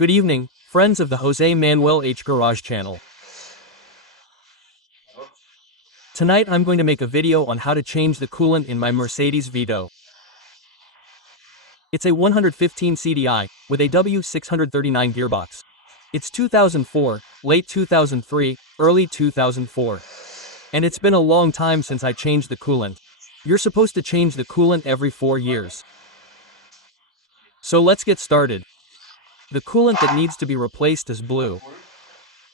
Good evening, friends of the Jose Manuel H Garage channel. Tonight I'm going to make a video on how to change the coolant in my Mercedes Vito. It's a 115 CDI, with a W639 gearbox. It's 2004, late 2003, early 2004. And it's been a long time since I changed the coolant. You're supposed to change the coolant every 4 years. So let's get started. The coolant that needs to be replaced is blue.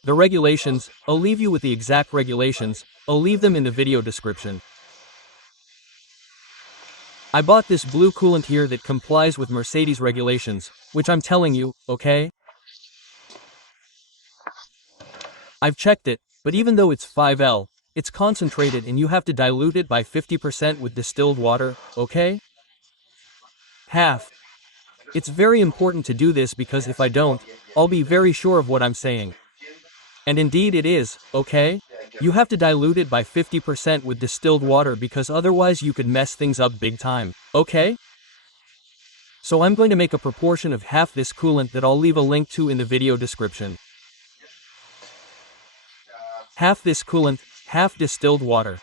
The regulations, I'll leave you with the exact regulations, I'll leave them in the video description. I bought this blue coolant here that complies with Mercedes regulations, which I'm telling you, okay? I've checked it, but even though it's 5L, it's concentrated and you have to dilute it by 50% with distilled water, okay? Half. It's very important to do this because if I don't, I'll be very sure of what I'm saying. And indeed it is, okay? You have to dilute it by 50% with distilled water because otherwise you could mess things up big time, okay? So I'm going to make a proportion of half this coolant that I'll leave a link to in the video description. Half this coolant, half distilled water.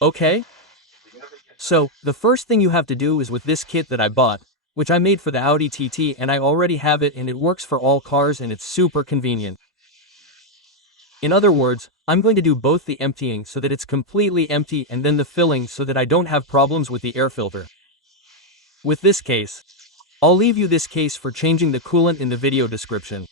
Okay? So, the first thing you have to do is with this kit that I bought, which I made for the Audi TT and I already have it and it works for all cars and it's super convenient. In other words, I'm going to do both the emptying so that it's completely empty and then the filling so that I don't have problems with the air filter. With this case, I'll leave you this case for changing the coolant in the video description.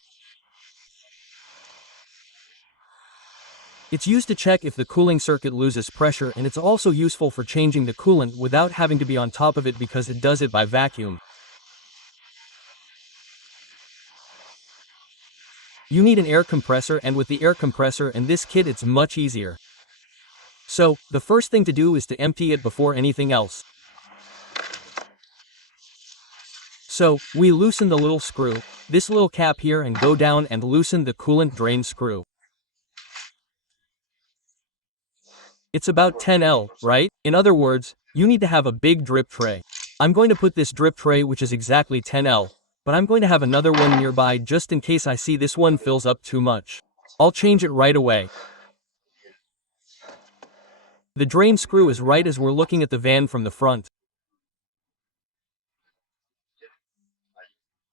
It's used to check if the cooling circuit loses pressure and it's also useful for changing the coolant without having to be on top of it because it does it by vacuum. You need an air compressor and with the air compressor and this kit it's much easier. So, the first thing to do is to empty it before anything else. So, we loosen the little screw, this little cap here and go down and loosen the coolant drain screw. It's about 10L, right? In other words, you need to have a big drip tray. I'm going to put this drip tray which is exactly 10L. But I'm going to have another one nearby just in case I see this one fills up too much. I'll change it right away. The drain screw is right as we're looking at the van from the front.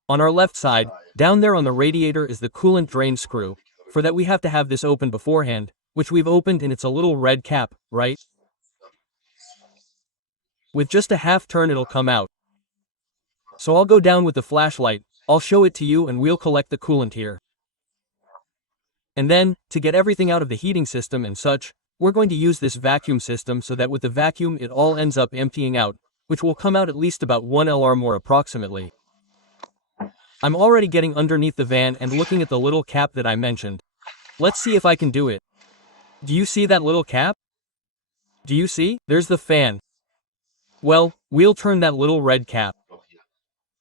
On our left side, down there on the radiator is the coolant drain screw. For that we have to have this open beforehand, which we've opened and it's a little red cap, right? With just a half turn it'll come out. So I'll go down with the flashlight, I'll show it to you and we'll collect the coolant here. And then, to get everything out of the heating system and such, we're going to use this vacuum system so that with the vacuum it all ends up emptying out, which will come out at least about 1L or more approximately. I'm already getting underneath the van and looking at the little cap that I mentioned. Let's see if I can do it. Do you see that little cap? Do you see? There's the fan. Well, we'll turn that little red cap.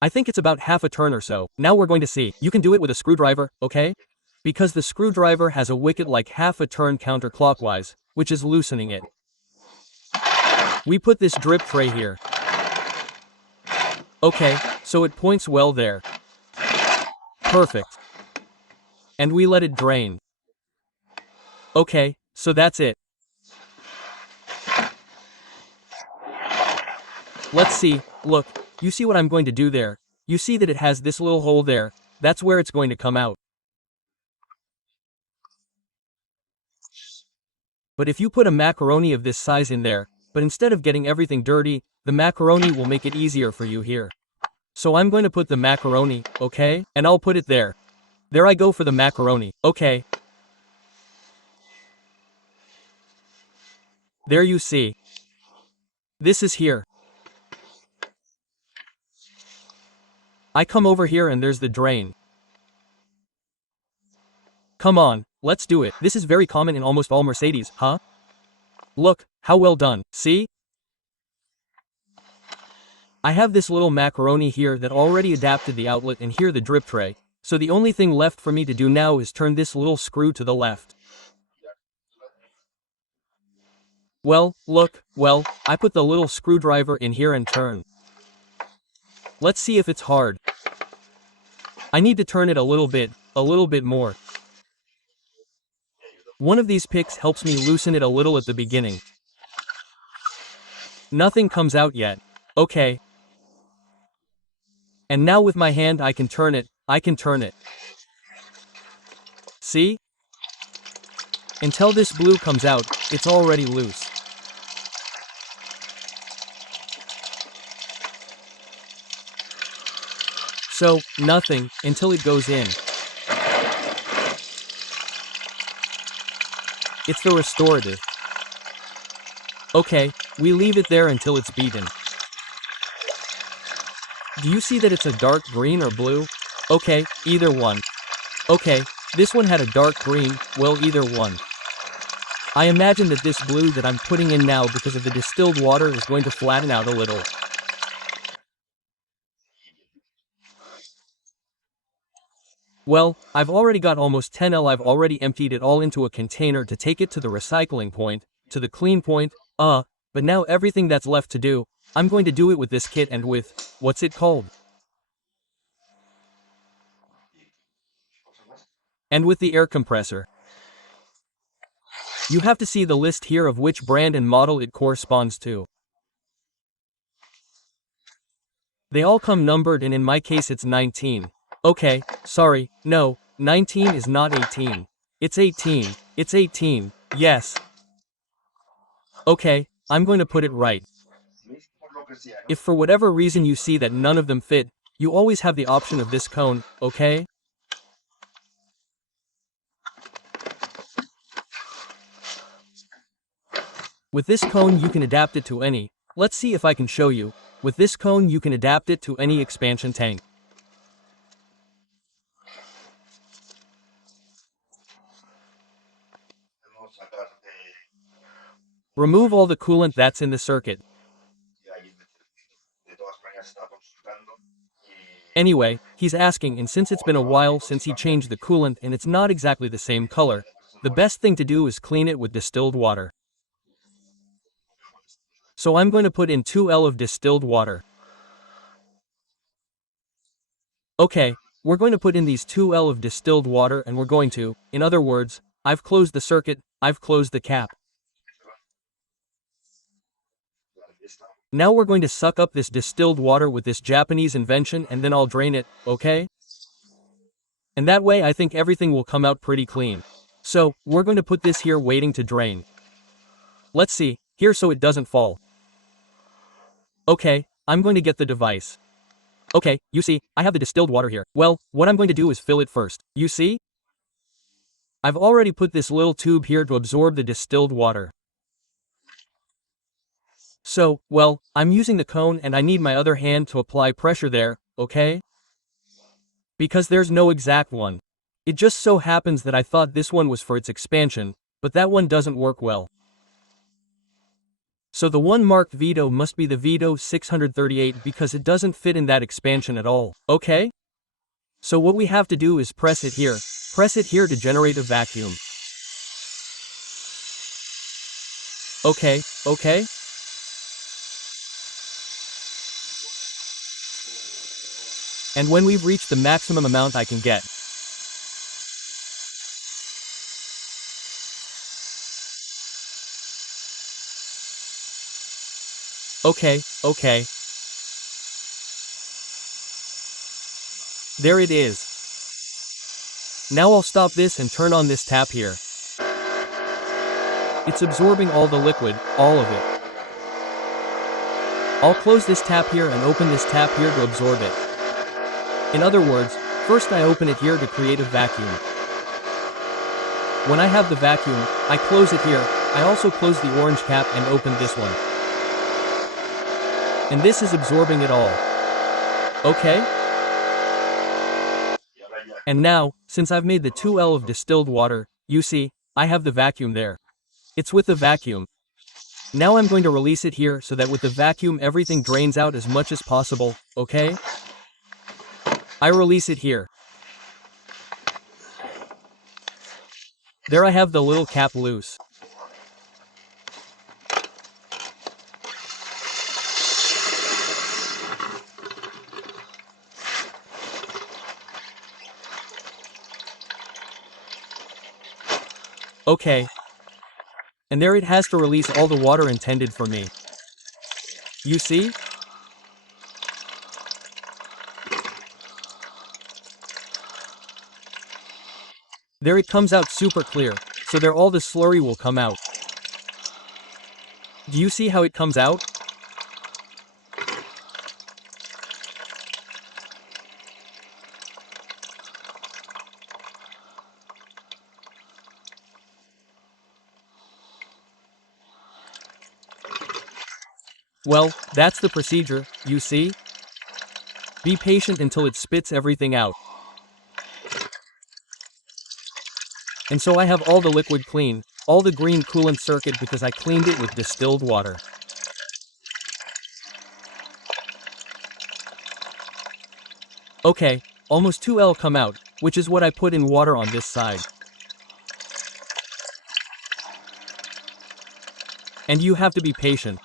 I think it's about half a turn or so. Now we're going to see. You can do it with a screwdriver, okay? Because the screwdriver has a wicket like half a turn counterclockwise, which is loosening it. We put this drip tray here. Okay, so it points well there. Perfect. And we let it drain. Okay, so that's it. Let's see, look. You see what I'm going to do there? You see that it has this little hole there, that's where it's going to come out. But if you put a macaroni of this size in there, but instead of getting everything dirty, the macaroni will make it easier for you here. So I'm going to put the macaroni, okay? And I'll put it there. There I go for the macaroni, okay. There you see. This is here. I come over here and there's the drain. Come on, let's do it. This is very common in almost all Mercedes, huh? Look, how well done, see? I have this little macaroni here that already adapted the outlet and here the drip tray, so the only thing left for me to do now is turn this little screw to the left. Well, look, I put the little screwdriver in here and turn. Let's see if it's hard. I need to turn it a little bit more. One of these picks helps me loosen it a little at the beginning. Nothing comes out yet. Okay. And now with my hand I can turn it. See? Until this blue comes out, it's already loose. So, nothing, until it goes in. It's the restorative. Okay, we leave it there until it's beaten. Do you see that it's a dark green or blue? Okay, either one. Okay, this one had a dark green, well either one. I imagine that this blue that I'm putting in now because of the distilled water is going to flatten out a little. Well, I've already got almost 10L. I've already emptied it all into a container to take it to the recycling point, to the clean point, but now everything that's left to do, I'm going to do it with this kit and with, what's it called? And with the air compressor. You have to see the list here of which brand and model it corresponds to. They all come numbered and in my case it's 19. Okay, sorry, no, 19 is not 18. It's 18, it's 18, yes. Okay, I'm going to put it right. If for whatever reason you see that none of them fit, you always have the option of this cone, okay? With this cone you can adapt it to any, let's see if I can show you. With this cone you can adapt it to any expansion tank. Remove all the coolant that's in the circuit. Anyway, he's asking, and since it's been a while since he changed the coolant and it's not exactly the same color, the best thing to do is clean it with distilled water. So I'm going to put in 2L of distilled water. Okay, we're going to put in these 2L of distilled water and we're going to, in other words, I've closed the circuit, I've closed the cap. Now we're going to suck up this distilled water with this Japanese invention and then I'll drain it, okay? And that way I think everything will come out pretty clean. So, we're going to put this here waiting to drain. Let's see, here so it doesn't fall. Okay, I'm going to get the device. Okay, you see, I have the distilled water here. Well, what I'm going to do is fill it first. You see? I've already put this little tube here to absorb the distilled water. So, well, I'm using the cone and I need my other hand to apply pressure there, okay? Because there's no exact one. It just so happens that I thought this one was for its expansion, but that one doesn't work well. So the one marked VITO must be the VITO 638 because it doesn't fit in that expansion at all, okay? So what we have to do is press it here to generate a vacuum. Okay. And when we've reached the maximum amount I can get. Okay. There it is. Now I'll stop this and turn on this tap here. It's absorbing all the liquid, all of it. I'll close this tap here and open this tap here to absorb it. In other words, first I open it here to create a vacuum. When I have the vacuum, I close it here. I also close the orange cap and open this one. And this is absorbing it all. Okay? And now, since I've made the 2L of distilled water, you see, I have the vacuum there. It's with the vacuum. Now I'm going to release it here so that with the vacuum everything drains out as much as possible, okay? I release it here. There I have the little cap loose. Okay. And there it has to release all the water intended for me. You see? There it comes out super clear, so there all the slurry will come out. Do you see how it comes out? Well, that's the procedure, you see? Be patient until it spits everything out. And so I have all the liquid clean, all the green coolant circuit because I cleaned it with distilled water. Okay, almost 2L come out, which is what I put in water on this side. And you have to be patient.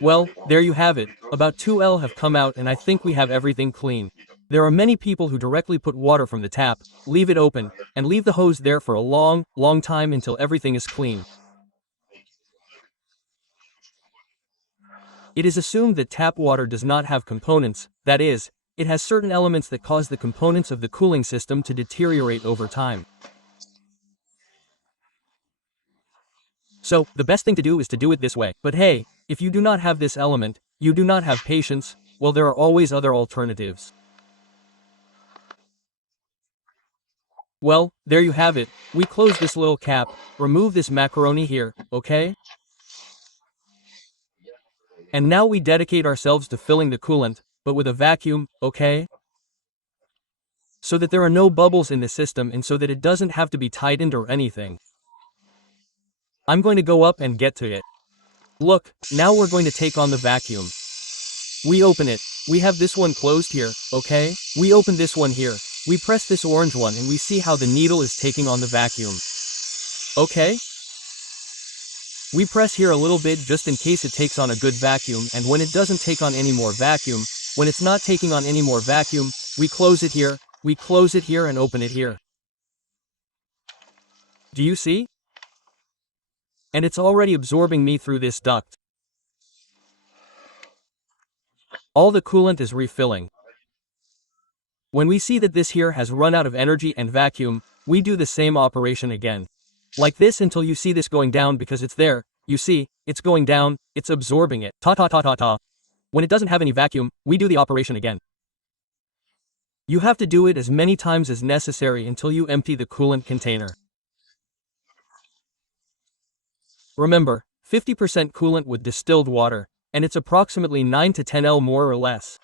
Well, there you have it, about 2L have come out and I think we have everything clean. There are many people who directly put water from the tap, leave it open, and leave the hose there for a long, long time until everything is clean. It is assumed that tap water does not have components, that is, it has certain elements that cause the components of the cooling system to deteriorate over time. So, the best thing to do is to do it this way. But hey, if you do not have this element, you do not have patience, well there are always other alternatives. Well, there you have it, we close this little cap, remove this macaroni here, okay? And now we dedicate ourselves to filling the coolant, but with a vacuum, okay? So that there are no bubbles in the system and so that it doesn't have to be tightened or anything. I'm going to go up and get to it. Look, now we're going to take on the vacuum. We open it. We have this one closed here, okay? We open this one here. We press this orange one and we see how the needle is taking on the vacuum. Okay? We press here a little bit just in case it takes on a good vacuum, and when it doesn't take on any more vacuum, when it's not taking on any more vacuum, we close it here and open it here. Do you see? And it's already absorbing me through this duct. All the coolant is refilling. When we see that this here has run out of energy and vacuum, we do the same operation again. Like this until you see this going down because it's there, you see, it's going down, it's absorbing it. Ta ta ta ta ta. When it doesn't have any vacuum, we do the operation again. You have to do it as many times as necessary until you empty the coolant container. Remember, 50% coolant with distilled water, and it's approximately 9 to 10L more or less.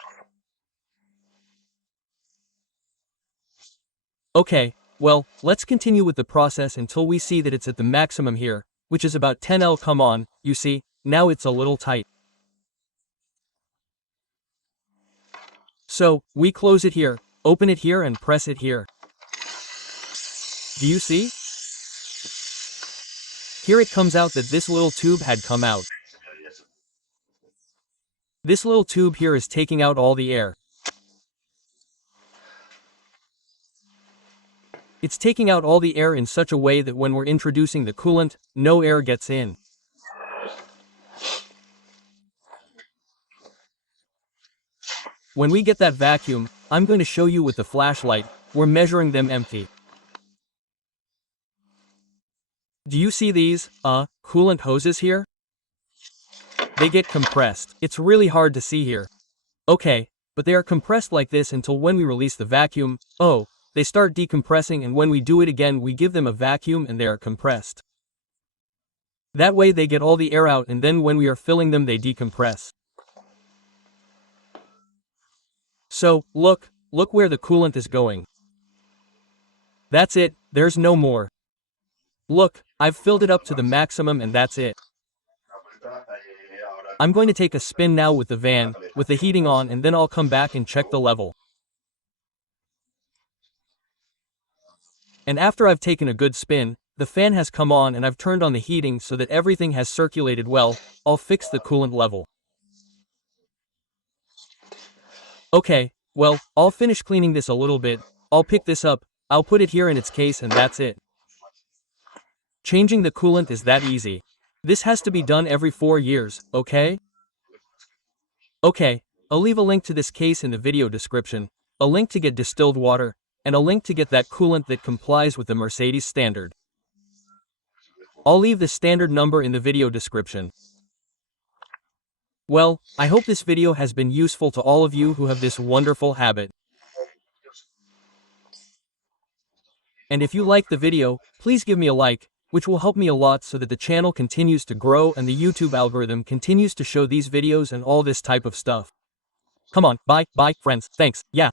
Okay, well, let's continue with the process until we see that it's at the maximum here, which is about 10L. Come on, you see, now it's a little tight. So, we close it here, open it here and press it here. Do you see? Here it comes out that this little tube had come out. This little tube here is taking out all the air. It's taking out all the air in such a way that when we're introducing the coolant, no air gets in. When we get that vacuum, I'm going to show you with the flashlight, we're measuring them empty. Do you see these, coolant hoses here? They get compressed. It's really hard to see here. Okay, but they are compressed like this until when we release the vacuum, they start decompressing, and when we do it again we give them a vacuum and they are compressed. That way they get all the air out, and then when we are filling them they decompress. So, look where the coolant is going. That's it, there's no more. Look, I've filled it up to the maximum and that's it. I'm going to take a spin now with the van, with the heating on, and then I'll come back and check the level. And after I've taken a good spin, the fan has come on and I've turned on the heating so that everything has circulated well. I'll fix the coolant level. Okay, well, I'll finish cleaning this a little bit. I'll pick this up, I'll put it here in its case, and that's it. Changing the coolant is that easy. This has to be done every 4 years, okay? Okay, I'll leave a link to this case in the video description, a link to get distilled water, and a link to get that coolant that complies with the Mercedes standard. I'll leave the standard number in the video description. Well, I hope this video has been useful to all of you who have this wonderful habit. And if you like the video, please give me a like, which will help me a lot so that the channel continues to grow and the YouTube algorithm continues to show these videos and all this type of stuff. Come on, bye, friends, thanks, yeah.